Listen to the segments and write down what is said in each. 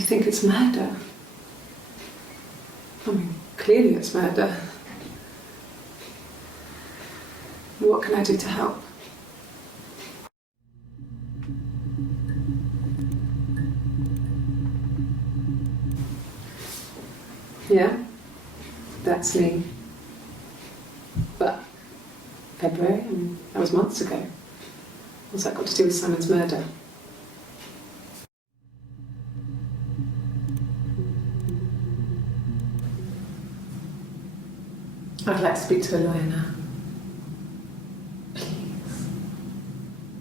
You think it's murder? I mean, clearly it's murder. What can I do to help? Yeah, that's me. But February, that was months ago. What's that got to do with Simon's murder? I'd like to speak to a lawyer now. Please.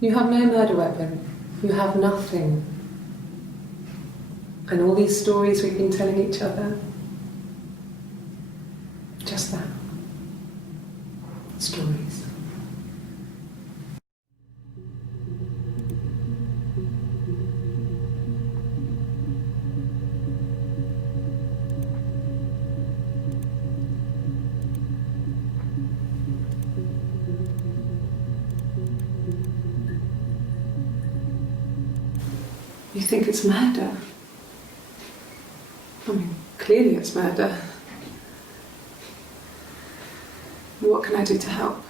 You have no murder weapon. You have nothing. And all these stories we've been telling each other, just that. Stories. You think it's murder? I mean, clearly it's murder. What can I do to help?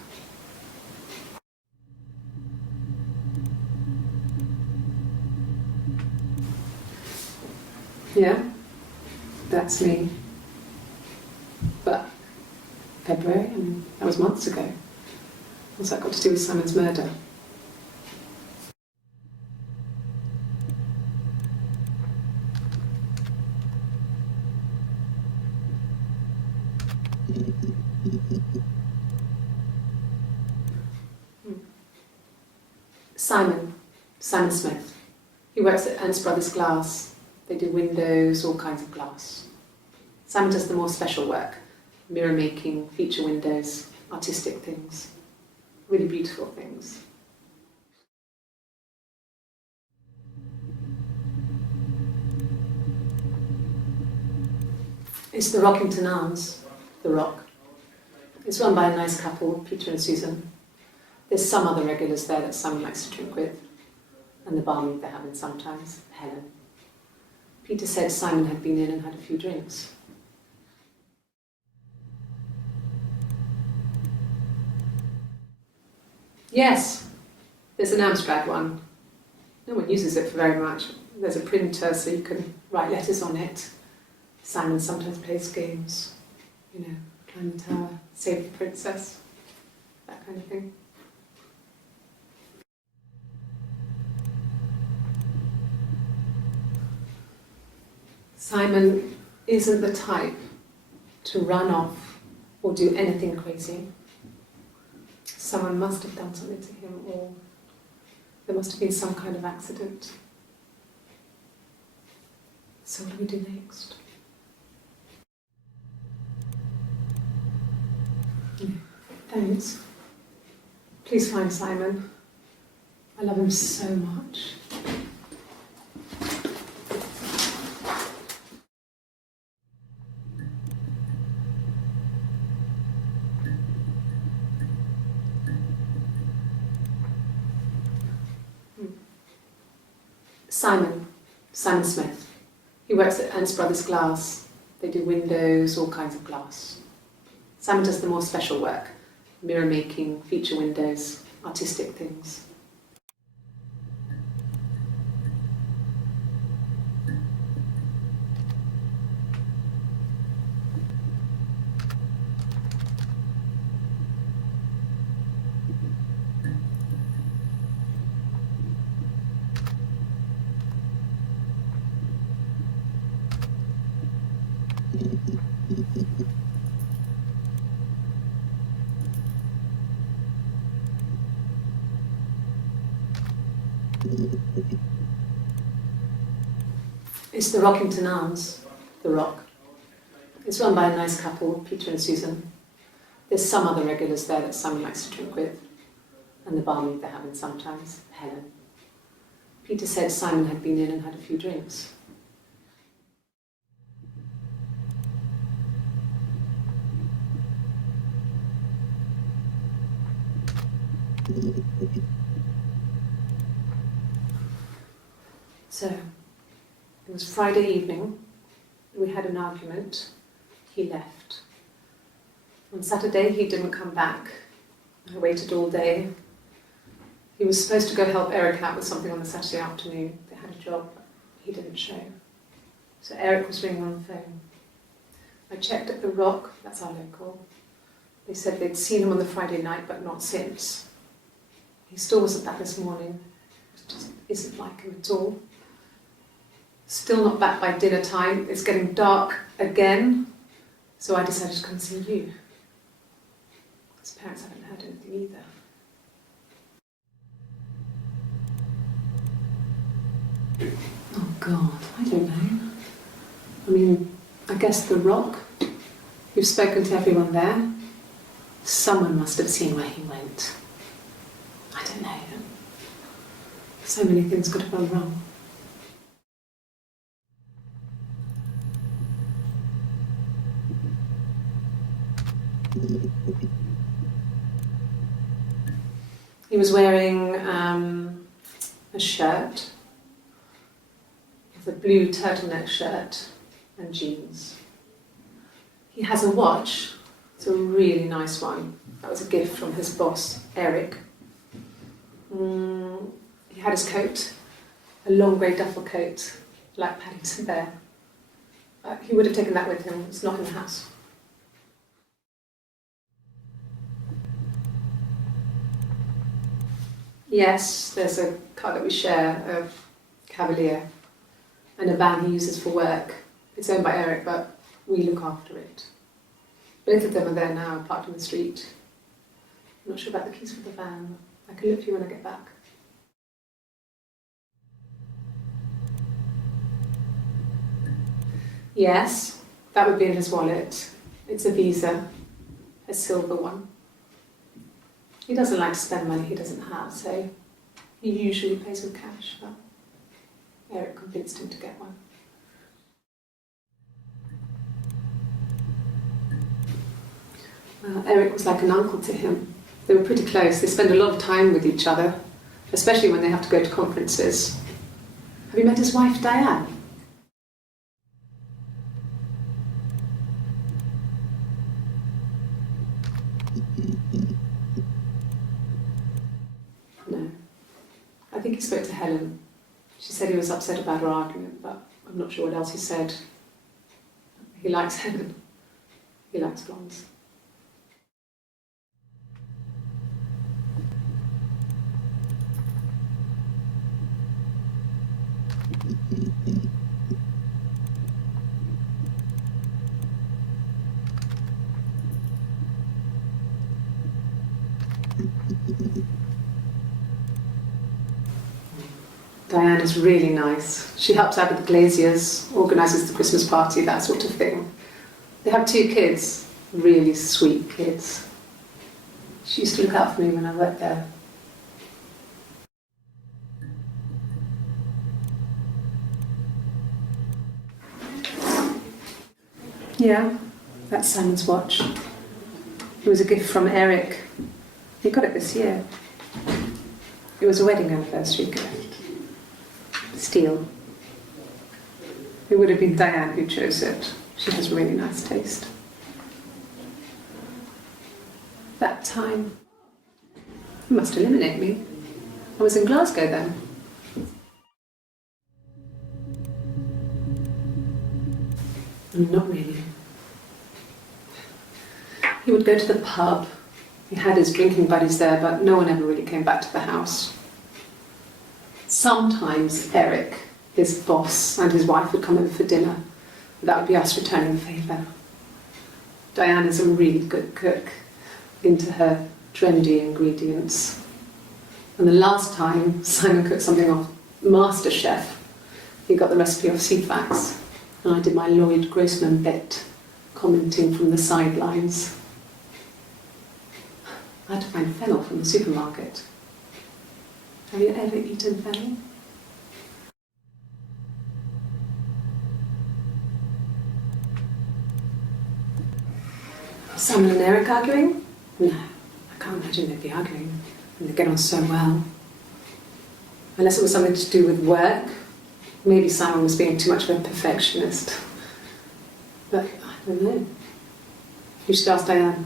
Yeah, that's me. But February, that was months ago. What's that got to do with Simon's murder? Simon Smith. He works at Ernst Brothers Glass. They do windows, all kinds of glass. Simon does the more special work, mirror making, feature windows, artistic things, really beautiful things. It's the Rockington Arms, The Rock. It's run by a nice couple, Peter and Susan. There's some other regulars there that Simon likes to drink with, and the barmaid they're having sometimes, Helen. Peter said Simon had been in and had a few drinks. Yes, there's an Amstrad one. No one uses it for very much. There's a printer so you can write letters on it. Simon sometimes plays games, climb the tower, save the princess, that kind of thing. Simon isn't the type to run off or do anything crazy. Someone must have done something to him, or there must have been some kind of accident. So what do we do next? Thanks. Please find Simon. I love him so much. Simon Smith. He works at Ernst Brothers Glass. They do windows, all kinds of glass. Simon does the more special work, mirror making, feature windows, artistic things. It's the Rockington Arms, The Rock. It's run by a nice couple, Peter and Susan. There's some other regulars there that Simon likes to drink with, and the barmaid they're having sometimes, Helen. Peter said Simon had been in and had a few drinks. So, It was Friday evening. We had an argument. He left. On Saturday, he didn't come back. I waited all day. He was supposed to go help Eric out with something on the Saturday afternoon. They had a job. He didn't show. So Eric was ringing on the phone. I checked at the Rock, that's our local. They said they'd seen him on the Friday night, but not since. He still wasn't back this morning. It just isn't like him at all. Still not back by dinner time. It's getting dark again. So I decided to come and see you. His parents haven't heard anything either. Oh God, I don't know. I mean, I guess the Rock. You've spoken to everyone there. Someone must have seen where he went. I don't know. So many things could have gone wrong. He was wearing a shirt, a blue turtleneck shirt and jeans. He has a watch. It's a really nice one. That was a gift from his boss, Eric. He had his coat, a long grey duffel coat, like Paddington Bear. He would have taken that with him. It's not in the house. Yes, there's a car that we share, a Cavalier, and a van he uses for work. It's owned by Eric, but we look after it. Both of them are there now, parked in the street. I'm not sure about the keys for the van. I can look for you when I get back. Yes, that would be in his wallet. It's a Visa, a silver one. He doesn't like to spend money he doesn't have, so he usually pays with cash, but Eric convinced him to get one. Eric was like an uncle to him. They were pretty close. They spend a lot of time with each other, especially when they have to go to conferences. Have you met his wife, Diane? No. I think he spoke to Helen. She said he was upset about her argument, but I'm not sure what else he said. He likes Helen. He likes blondes. Diane is really nice. She helps out with the glaziers, organises the Christmas party, that sort of thing. They have 2 kids, really sweet kids. She used to look out for me when I worked there. Yeah, that's Simon's watch. It was a gift from Eric. He got it this year. It was a wedding anniversary gift. Steel. It would have been Diane who chose it. She has really nice taste. That time, you must eliminate me. I was in Glasgow then. Not really. He would go to the pub. He had his drinking buddies there, but no one ever really came back to the house. Sometimes Eric, his boss, and his wife would come over for dinner. That would be us returning the favour. Diane is a really good cook, into her trendy ingredients. And the last time Simon cooked something off MasterChef, he got the recipe off CFAX, and I did my Lloyd Grossman bit, commenting from the sidelines. I had to find fennel from the supermarket. Have you ever eaten fennel? Simon and Eric arguing? No, I can't imagine they'd be arguing. They get on so well. Unless it was something to do with work. Maybe Simon was being too much of a perfectionist. But I don't know. You should ask Diane.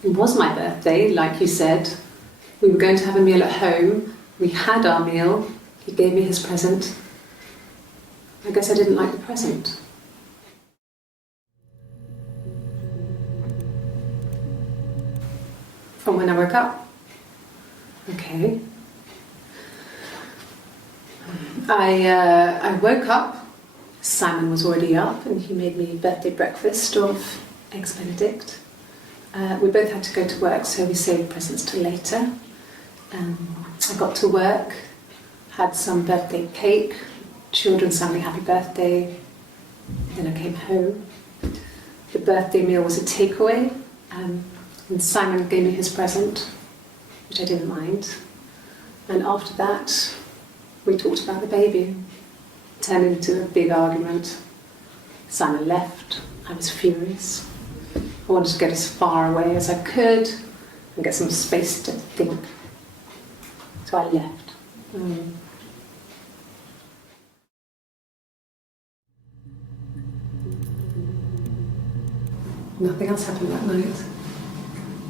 It was my birthday, like you said. We were going to have a meal at home. We had our meal. He gave me his present. I guess I didn't like the present. From when I woke up. Okay. I woke up. Simon was already up and he made me birthday breakfast of Eggs Benedict. We both had to go to work, so we saved presents till later. I got to work, had some birthday cake, children sang me happy birthday, then I came home. The birthday meal was a takeaway, and Simon gave me his present, which I didn't mind. And after that, we talked about the baby. It turned into a big argument. Simon left, I was furious. I wanted to get as far away as I could and get some space to think. So I left. Nothing else happened that night.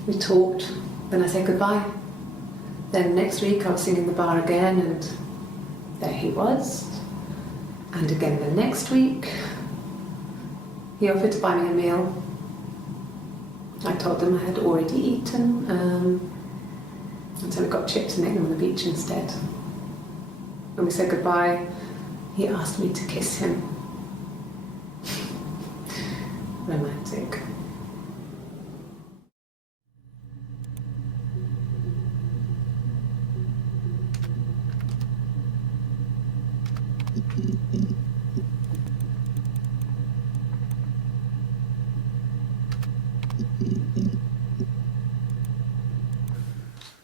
We talked, then I said goodbye. Then next week I was singing in the bar again and there he was. And again the next week, he offered to buy me a meal. I told him I had already eaten, and so we got chips and ate them on the beach instead. When we said goodbye, he asked me to kiss him. Romantic.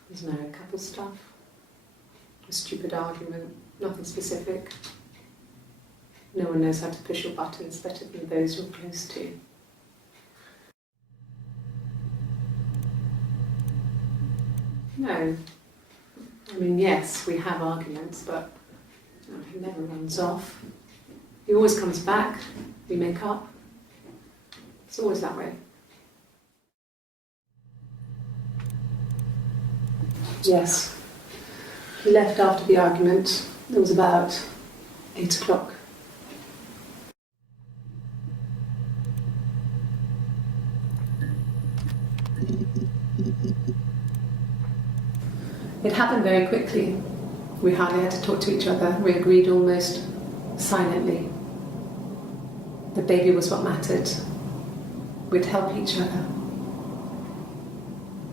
There's married couple stuff, a stupid argument, nothing specific. No one knows how to push your buttons better than those you're close to. No. I mean, yes, we have arguments, but he never runs off. He always comes back, we make up. It's always that way. Yes. He left after the argument. It was about 8 o'clock. It happened very quickly. We hardly had to talk to each other. We agreed almost silently. The baby was what mattered. We'd help each other.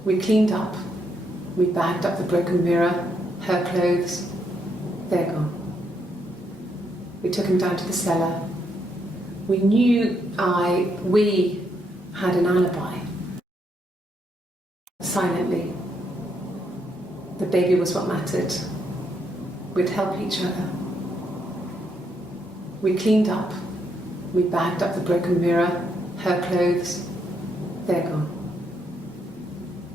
We cleaned up. We bagged up the broken mirror, her clothes. They're gone. We took him down to the cellar. We had an alibi. Silently. The baby was what mattered. We'd help each other. We cleaned up. We bagged up the broken mirror, her clothes. They're gone.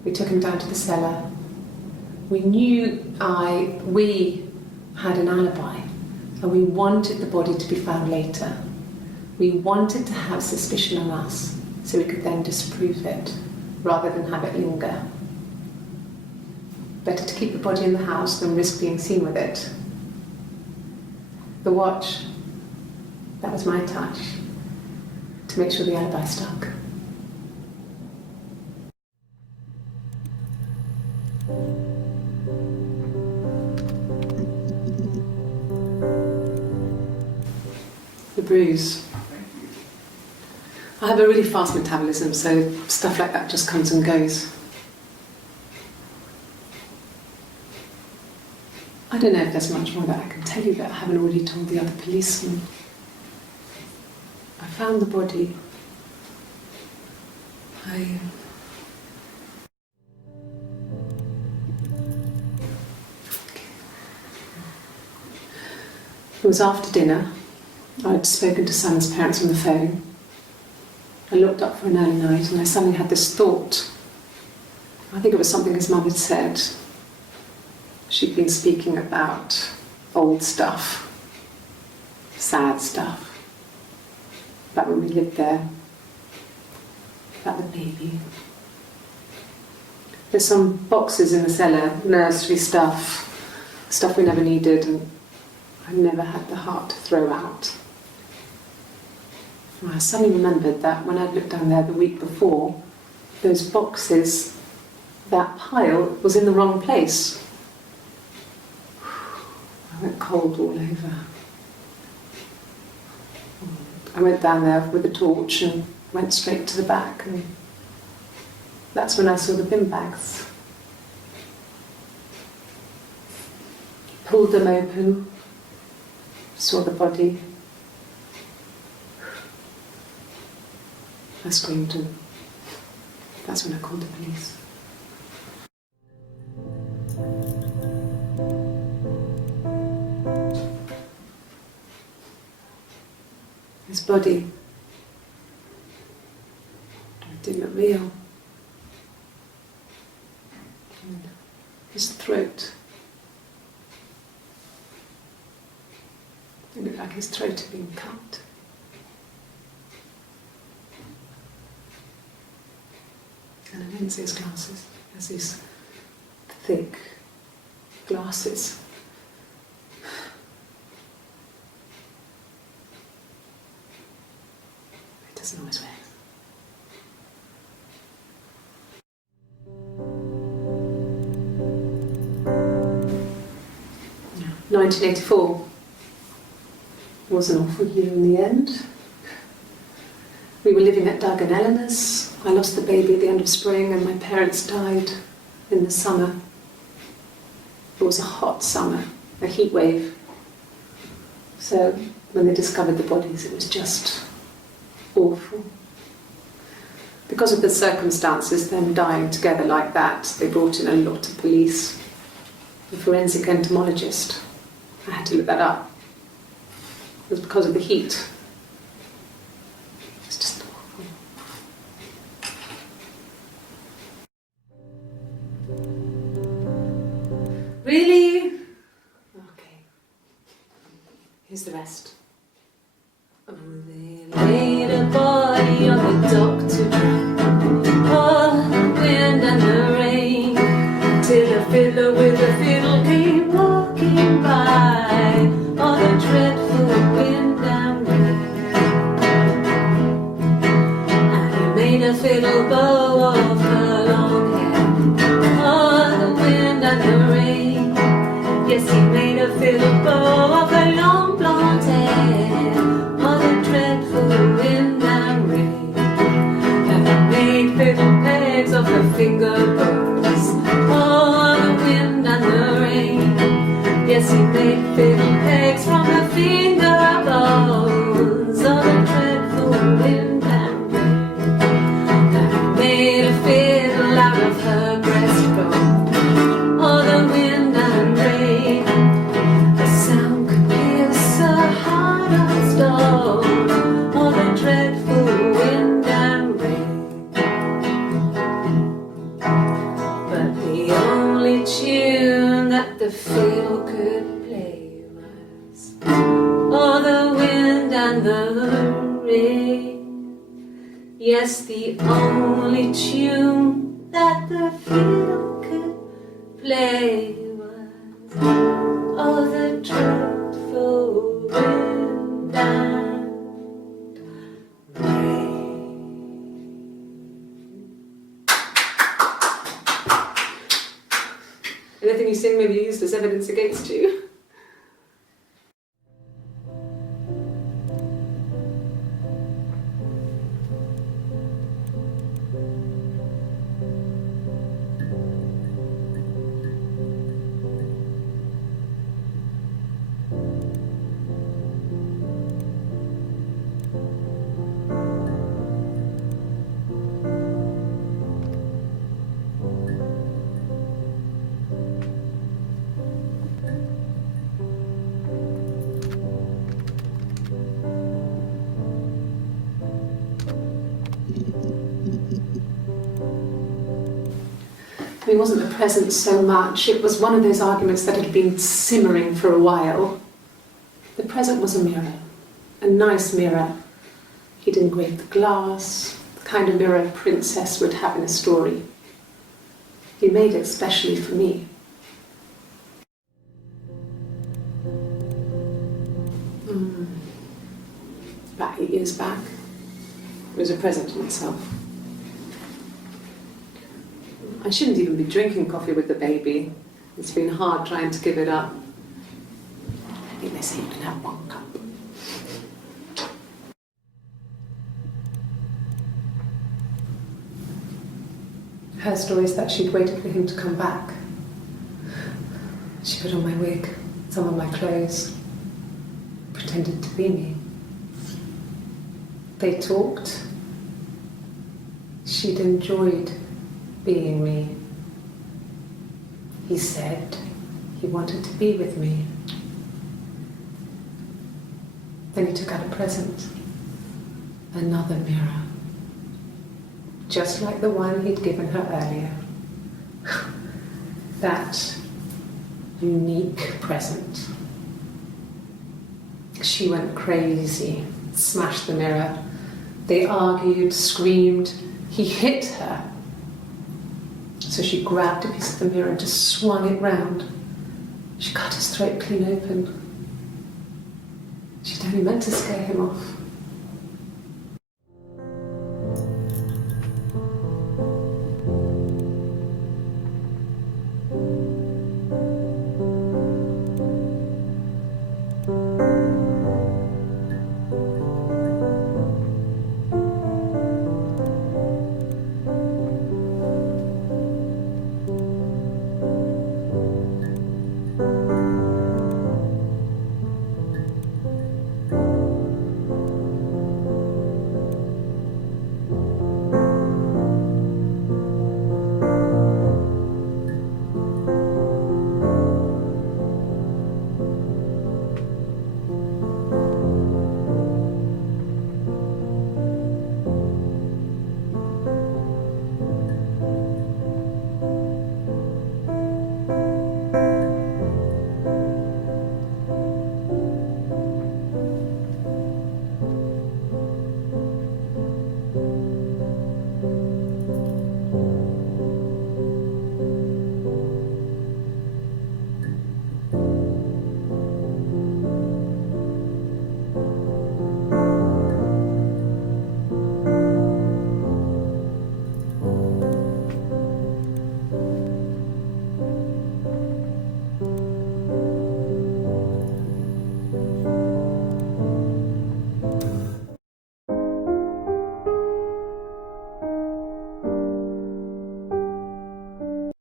We took him down to the cellar. We had an alibi, and we wanted the body to be found later. We wanted to have suspicion on us, so we could then disprove it, rather than have it linger. Better to keep the body in the house than risk being seen with it. The watch, that was my touch, to make sure the alibi stuck. The bruise. I have a really fast metabolism, so stuff like that just comes and goes. I don't know if there's much more that I can tell you that I haven't already told the other policeman. I found the body. It was after dinner. I'd spoken to Sam's parents on the phone. I looked up for an early night and I suddenly had this thought. I think it was something his mum had said. She'd been speaking about old stuff, sad stuff, about when we lived there, about the baby. There's some boxes in the cellar, nursery stuff we never needed and I never had the heart to throw out. And I suddenly remembered that when I'd looked down there the week before, those boxes, that pile was in the wrong place. I went cold all over. I went down there with a torch and went straight to the back, and that's when I saw the bin bags. Pulled them open, saw the body. I screamed and that's when I called the police. His body, it didn't look real. And his throat, it looked like his throat had been cut. And I didn't see his glasses. There's these thick glasses. He doesn't always wear. 1984 was an awful year in the end. We were living at Doug and Eleanor's. I lost the baby at the end of spring and my parents died in the summer. It was a hot summer, a heat wave. So when they discovered the bodies, it was just awful. Because of the circumstances, them dying together like that, they brought in a lot of police. The forensic entomologist. I had to look that up. It was because of the heat. It was just awful. Really? Okay. Here's the rest. Oh, they laid a body on the dock to dry. Oh, the wind and the rain. Till a fiddler with a fiddle came walking by. Oh, the dreadful wind and rain. And he made a fiddle bow of her long hair. Oh, the wind and the rain. Yes, he made a fiddle bow of her long blonde hair. Oh, the dreadful wind and rain. And he made fiddle pegs of her finger bows. Oh, the wind and the rain. Yes, he made fiddle pegs from her finger bones. Oh, the dreadful wind and rain. And he made a fiddle out of her breastbone. Oh, the wind and rain. The sound could pierce a heart of stone. Oh, the dreadful wind and rain. But the only tune that the fiddle could play was oh, the wind and the rain. Yes, the only tune that the fiddle could play was oh, the dreadful wind and rain. Anything you sing may be used as evidence against you. I mean, it wasn't the present so much. It was one of those arguments that had been simmering for a while. The present was a mirror, a nice mirror. He'd engraved the glass, the kind of mirror a princess would have in a story. He made it specially for me. About 8 years back, it was a present to myself. I shouldn't even be drinking coffee with the baby. It's been hard trying to give it up. I think they say you can have 1 cup. Her story is that she'd waited for him to come back. She put on my wig, some of my clothes, pretended to be me. They talked. She'd enjoyed being me. He said he wanted to be with me. Then he took out a present, another mirror, just like the one he'd given her earlier. That unique present. She went crazy, smashed the mirror. They argued, screamed. He hit her. So she grabbed a piece of the mirror and just swung it round. She cut his throat clean open. She'd only meant to scare him off.